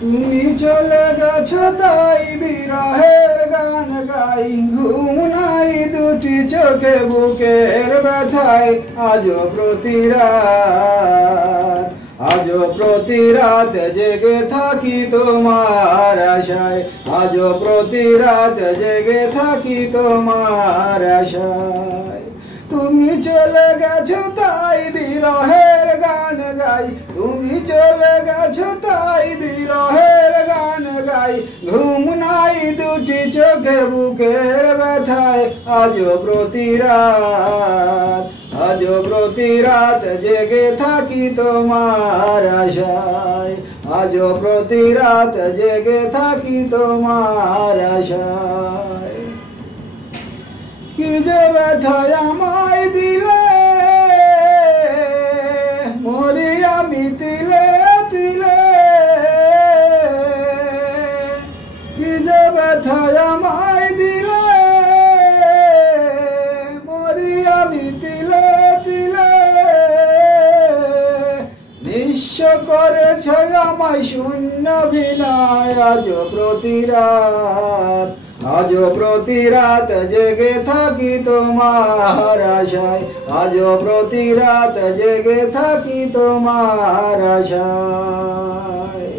তুমি চলে গেছো তাই বিরহের গান গাই, ঘুম নাই দুটি চোখে বুকের ব্যথায়, আজও প্রতি রাত, আজও প্রতি রাত জেগে থাকি তোমার আশায়, আজও প্রতি রাত জেগে থাকি তোমার আশায়। তুমি চলে গেছো তাই বিরহের গান গাই, তুমি চলে গেছো তাই বিরহের গান গাই, ঘুম নাই দুটি চোখে বুকের ব্যথায়, আজও প্রতি রাত, আজও প্রতি রাত জেগে থাকি তোমার আশায়, আজও প্রতি রাত জেগে থাকি তোমার আশায়। কি যে ব্যথায় আমায় দিলে, মরি আমি তিলে তিলে, কি যে ব্যথায় আমায় দিলে, মরি আমি তিলে তিলে, নিঃস্ব করেছ আমায় শূন্য বিনায়, আজও প্রতি রাত, আজও প্রতি রাত জেগে থাকি তোমার আশায়, আজও প্রতি রাত জেগে থাকি তোমার আশায়।